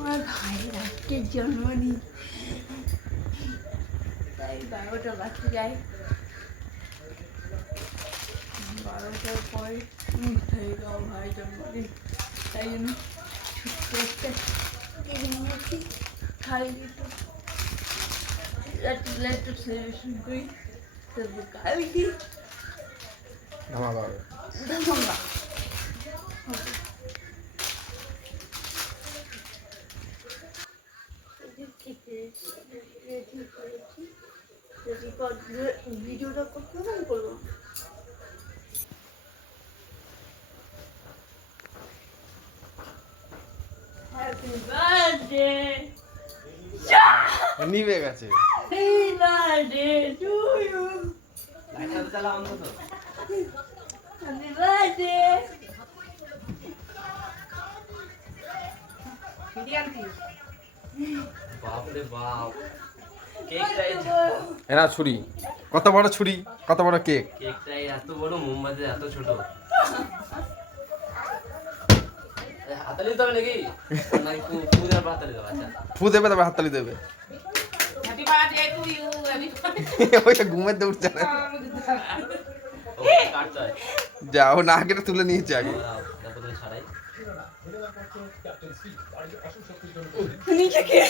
আমার ভাইয়ের আজকের জন্মদিন, তাই 12টা বাজতে যায়। 12টার পরে হয়ে যাও ভাইয়ের জন্মদিন, তাই জন্য ছুটতে আসতে নিয়েছি। খাই একটু সেলিব্রেশন করি, তারপর কালকে ধামাকা হবে। ধামাকা। ভিডিওটা করতে হবে করবো। হ্যাপি বার্থডে, নিভে গেছে। হ্যাপি বার্থডে টু ইউ, লাইটটা তো চালা অন্তত। Happy birthday. বাপ রে বাপ, কেকটাই এরা ছুরি, কত বড় ছুরি, কত বড় কেক। কেকটাই এত বড়, মোমবাতি এত ছোট। হাতালি তো নাকি নাকি পূজার হাতালি দেবো? আচ্ছা, ফু দেবে, তবে হাততালি দেবে। Happy birthday to you, happy ওইটা ঘুমের দৌড় চলে। কাটতে হয়। যা, ও না কেটে তুলে নিয়েছে আগে। দেখো তুমি ছাড়াই। নিচে কে?